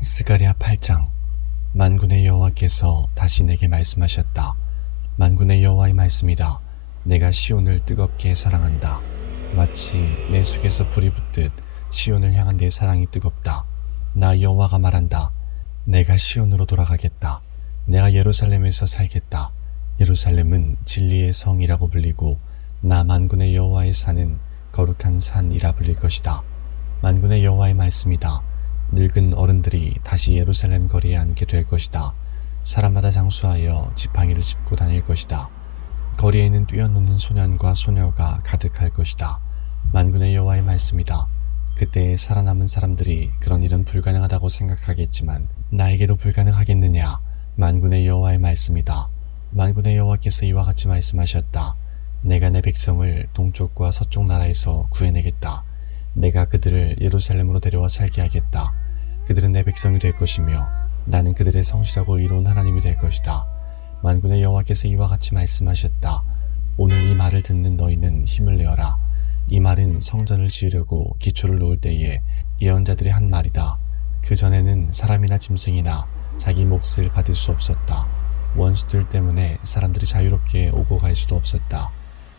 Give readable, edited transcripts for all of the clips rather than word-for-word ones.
스가랴 8장. 만군의 여호와께서 다시 내게 말씀하셨다. 만군의 여호와의 말씀이다. 내가 시온을 뜨겁게 사랑한다. 마치 내 속에서 불이 붙듯 시온을 향한 내 사랑이 뜨겁다. 나 여호와가 말한다. 내가 시온으로 돌아가겠다. 내가 예루살렘에서 살겠다. 예루살렘은 진리의 성이라고 불리고 나 만군의 여호와의 산은 거룩한 산이라 불릴 것이다. 만군의 여호와의 말씀이다. 늙은 어른들이 다시 예루살렘 거리에 앉게 될 것이다. 사람마다 장수하여 지팡이를 짚고 다닐 것이다. 거리에는 뛰어노는 소년과 소녀가 가득할 것이다. 만군의 여호와의 말씀이다. 그때에 살아남은 사람들이 그런 일은 불가능하다고 생각하겠지만 나에게도 불가능하겠느냐? 만군의 여호와의 말씀이다. 만군의 여호와께서 이와 같이 말씀하셨다. 내가 내 백성을 동쪽과 서쪽 나라에서 구해내겠다. 내가 그들을 예루살렘으로 데려와 살게 하겠다. 그들은 내 백성이 될 것이며 나는 그들의 성실하고 의로운 하나님이 될 것이다. 만군의 여호와께서 이와 같이 말씀하셨다. 오늘 이 말을 듣는 너희는 힘을 내어라. 이 말은 성전을 지으려고 기초를 놓을 때에 예언자들이 한 말이다. 그 전에는 사람이나 짐승이나 자기 몫을 받을 수 없었다. 원수들 때문에 사람들이 자유롭게 오고 갈 수도 없었다.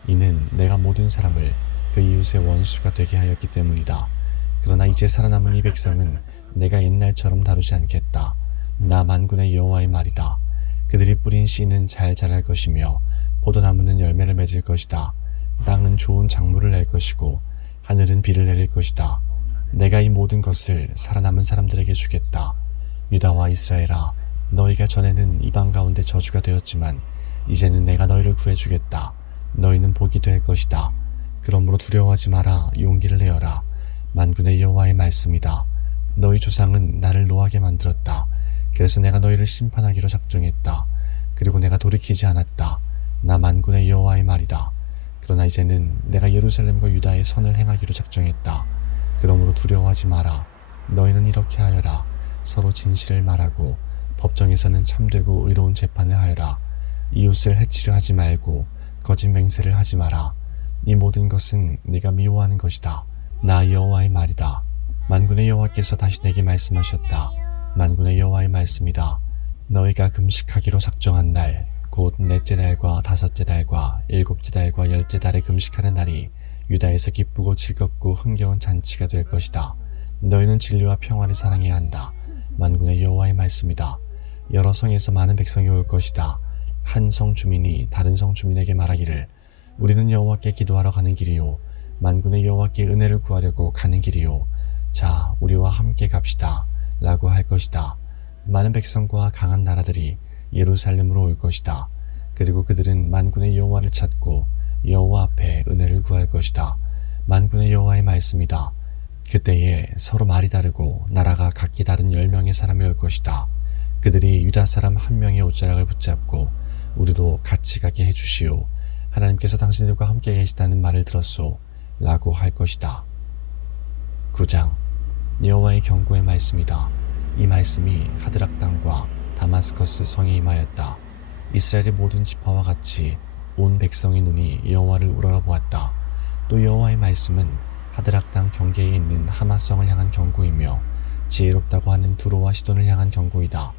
이는 내가 모든 사람을 그 이웃의 원수가 되게 하였기 때문이다. 그러나 이제 살아남은 이 백성은 내가 옛날처럼 다루지 않겠다. 나 만군의 여호와의 말이다. 그들이 뿌린 씨는 잘 자랄 것이며 포도나무는 열매를 맺을 것이다. 땅은 좋은 작물을 낼 것이고 하늘은 비를 내릴 것이다. 내가 이 모든 것을 살아남은 사람들에게 주겠다. 유다와 이스라엘아, 너희가 전에는 이방 가운데 저주가 되었지만 이제는 내가 너희를 구해주겠다. 너희는 복이 될 것이다. 그러므로 두려워하지 마라. 용기를 내어라. 만군의 여호와의 말씀이다. 너희 조상은 나를 노하게 만들었다. 그래서 내가 너희를 심판하기로 작정했다. 그리고 내가 돌이키지 않았다. 나 만군의 여호와의 말이다. 그러나 이제는 내가 예루살렘과 유다의 선을 행하기로 작정했다. 그러므로 두려워하지 마라. 너희는 이렇게 하여라. 서로 진실을 말하고 법정에서는 참되고 의로운 재판을 하여라. 이웃을 해치려 하지 말고 거짓 맹세를 하지 마라. 이 모든 것은 네가 미워하는 것이다. 나 여호와의 말이다. 만군의 여호와께서 다시 내게 말씀하셨다. 만군의 여호와의 말씀이다. 너희가 금식하기로 작정한 날, 곧 넷째 달과 다섯째 달과 일곱째 달과 열째 달에 금식하는 날이 유다에서 기쁘고 즐겁고 흥겨운 잔치가 될 것이다. 너희는 진리와 평화를 사랑해야 한다. 만군의 여호와의 말씀이다. 여러 성에서 많은 백성이 올 것이다. 한 성 주민이 다른 성 주민에게 말하기를 우리는 여호와께 기도하러 가는 길이요 만군의 여호와께 은혜를 구하려고 가는 길이요 자 우리와 함께 갑시다 라고 할 것이다. 많은 백성과 강한 나라들이 예루살렘으로 올 것이다. 그리고 그들은 만군의 여호와를 찾고 여호와 앞에 은혜를 구할 것이다. 만군의 여호와의 말씀이다. 그때에 서로 말이 다르고 나라가 각기 다른 10명의 사람이 올 것이다. 그들이 유다 사람 한 명의 옷자락을 붙잡고 우리도 같이 가게 해주시오. 하나님께서 당신들과 함께 계시다는 말을 들었소. 라고 할 것이다. 9장. 여호와의 경고의 말씀이다. 이 말씀이 하드락 땅과 다마스커스 성에 임하였다. 이스라엘의 모든 지파와 같이 온 백성의 눈이 여호와를 우러러보았다. 또 여호와의 말씀은 하드락 땅 경계에 있는 하마성을 향한 경고이며 지혜롭다고 하는 두로와 시돈을 향한 경고이다.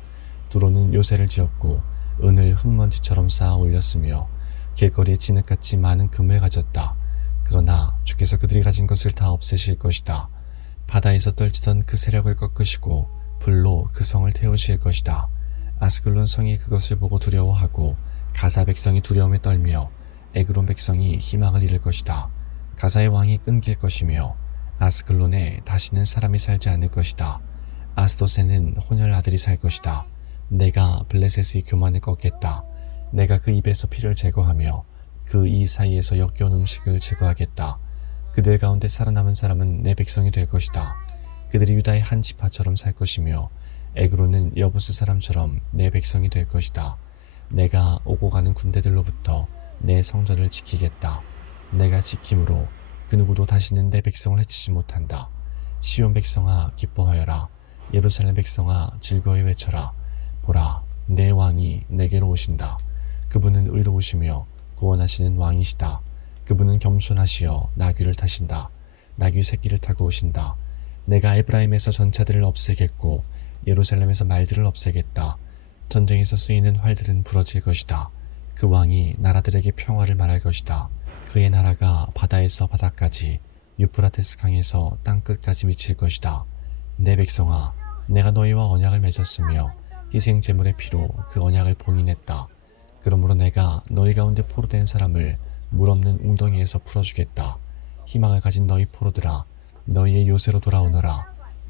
두로는 요새를 지었고 은을 흙먼지처럼 쌓아 올렸으며 길거리에 진흙같이 많은 금을 가졌다. 그러나 주께서 그들이 가진 것을 다 없애실 것이다. 바다에서 떨치던 그 세력을 꺾으시고 불로 그 성을 태우실 것이다. 아스글론 성이 그것을 보고 두려워하고 가사 백성이 두려움에 떨며 에그론 백성이 희망을 잃을 것이다. 가사의 왕이 끊길 것이며 아스글론에 다시는 사람이 살지 않을 것이다. 아스도세는 혼혈 아들이 살 것이다. 내가 블레셋의 교만을 꺾겠다. 내가 그 입에서 피를 제거하며 그 이 사이에서 역겨운 음식을 제거하겠다. 그들 가운데 살아남은 사람은 내 백성이 될 것이다. 그들이 유다의 한 지파처럼 살 것이며 에그론은 여부스 사람처럼 내 백성이 될 것이다. 내가 오고 가는 군대들로부터 내 성전을 지키겠다. 내가 지킴으로 그 누구도 다시는 내 백성을 해치지 못한다. 시온 백성아 기뻐하여라. 예루살렘 백성아 즐거이 외쳐라. 보라, 내 왕이 내게로 오신다. 그분은 의로우시며 구원하시는 왕이시다. 그분은 겸손하시어 나귀를 타신다. 나귀 새끼를 타고 오신다. 내가 에브라임에서 전차들을 없애겠고 예루살렘에서 말들을 없애겠다. 전쟁에서 쓰이는 활들은 부러질 것이다. 그 왕이 나라들에게 평화를 말할 것이다. 그의 나라가 바다에서 바다까지 유프라테스 강에서 땅끝까지 미칠 것이다. 내 백성아, 내가 너희와 언약을 맺었으며 희생 제물의 피로 그 언약을 봉인했다. 그러므로 내가 너희 가운데 포로된 사람을 물 없는 웅덩이에서 풀어주겠다. 희망을 가진 너희 포로들아, 너희의 요새로 돌아오너라.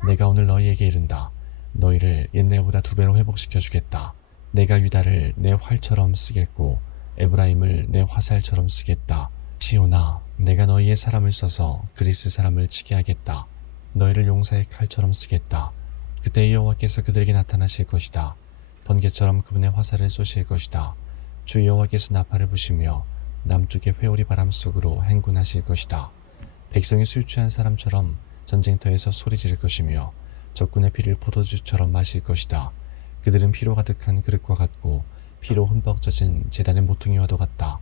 내가 오늘 너희에게 이른다. 너희를 옛날보다 2배로 회복시켜 주겠다. 내가 유다를 내 활처럼 쓰겠고 에브라임을 내 화살처럼 쓰겠다. 시온아, 내가 너희의 사람을 써서 그리스 사람을 치게 하겠다. 너희를 용사의 칼처럼 쓰겠다. 그때 여호와께서 그들에게 나타나실 것이다. 번개처럼 그분의 화살을 쏘실 것이다. 주 여호와께서 나팔을 부시며 남쪽의 회오리 바람 속으로 행군하실 것이다. 백성이 술 취한 사람처럼 전쟁터에서 소리 지를 것이며 적군의 피를 포도주처럼 마실 것이다. 그들은 피로 가득한 그릇과 같고 피로 흠뻑 젖은 제단의 모퉁이와도 같다.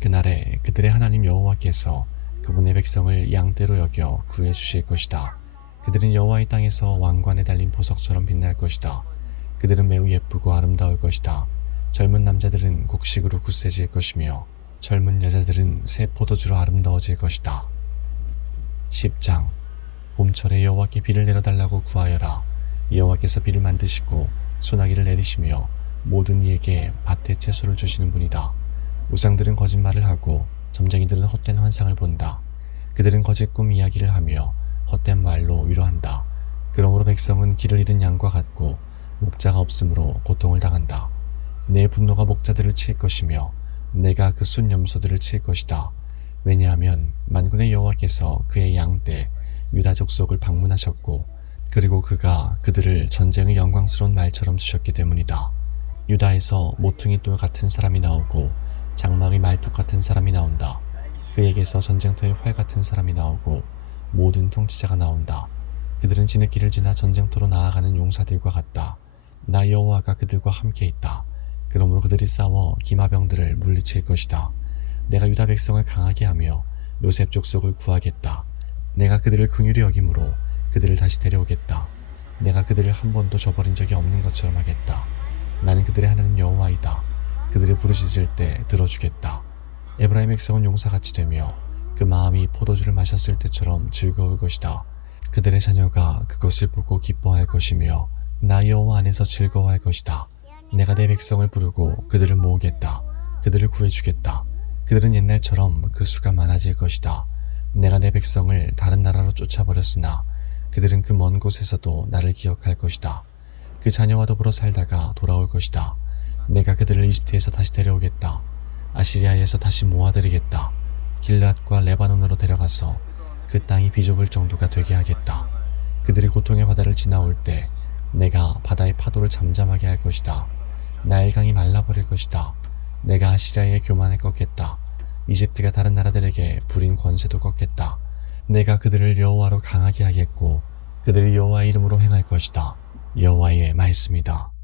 그날에 그들의 하나님 여호와께서 그분의 백성을 양떼로 여겨 구해 주실 것이다. 그들은 여호와의 땅에서 왕관에 달린 보석처럼 빛날 것이다. 그들은 매우 예쁘고 아름다울 것이다. 젊은 남자들은 곡식으로 굳세질 것이며 젊은 여자들은 새 포도주로 아름다워질 것이다. 10장. 봄철에 여호와께 비를 내려달라고 구하여라. 여호와께서 비를 만드시고 소나기를 내리시며 모든 이에게 밭에 채소를 주시는 분이다. 우상들은 거짓말을 하고 점쟁이들은 헛된 환상을 본다. 그들은 거짓 꿈 이야기를 하며 헛된 말로 위로한다. 그러므로 백성은 길을 잃은 양과 같고 목자가 없으므로 고통을 당한다. 내 분노가 목자들을 칠 것이며 내가 그 순 염소들을 칠 것이다. 왜냐하면 만군의 여호와께서 그의 양떼 유다 족속을 방문하셨고 그리고 그가 그들을 전쟁의 영광스러운 말처럼 주셨기 때문이다. 유다에서 모퉁이 돌 같은 사람이 나오고 장막의 말뚝 같은 사람이 나온다. 그에게서 전쟁터의 활 같은 사람이 나오고 모든 통치자가 나온다. 그들은 지느길을 지나 전쟁터로 나아가는 용사들과 같다. 나 여호와가 그들과 함께 있다. 그러므로 그들이 싸워 기마병들을 물리칠 것이다. 내가 유다 백성을 강하게 하며 요셉 족속을 구하겠다. 내가 그들을 긍휼히 여김으로 그들을 다시 데려오겠다. 내가 그들을 한 번도 저버린 적이 없는 것처럼 하겠다. 나는 그들의 하나님 여호와이다. 그들을 부르짖을 때 들어주겠다. 에브라임 백성은 용사같이 되며 그 마음이 포도주를 마셨을 때처럼 즐거울 것이다. 그들의 자녀가 그것을 보고 기뻐할 것이며 나 여호와 안에서 즐거워할 것이다. 내가 내 백성을 부르고 그들을 모으겠다. 그들을 구해주겠다. 그들은 옛날처럼 그 수가 많아질 것이다. 내가 내 백성을 다른 나라로 쫓아버렸으나 그들은 그 먼 곳에서도 나를 기억할 것이다. 그 자녀와 더불어 살다가 돌아올 것이다. 내가 그들을 이집트에서 다시 데려오겠다. 아시리아에서 다시 모아들이겠다. 길앗과 레바논으로 데려가서 그 땅이 비좁을 정도가 되게 하겠다. 그들이 고통의 바다를 지나올 때 내가 바다의 파도를 잠잠하게 할 것이다. 나일강이 말라버릴 것이다. 내가 아시리아의 교만을 꺾겠다. 이집트가 다른 나라들에게 부린 권세도 꺾겠다. 내가 그들을 여호와로 강하게 하겠고 그들을 여호와의 이름으로 행할 것이다. 여호와의 말씀이다.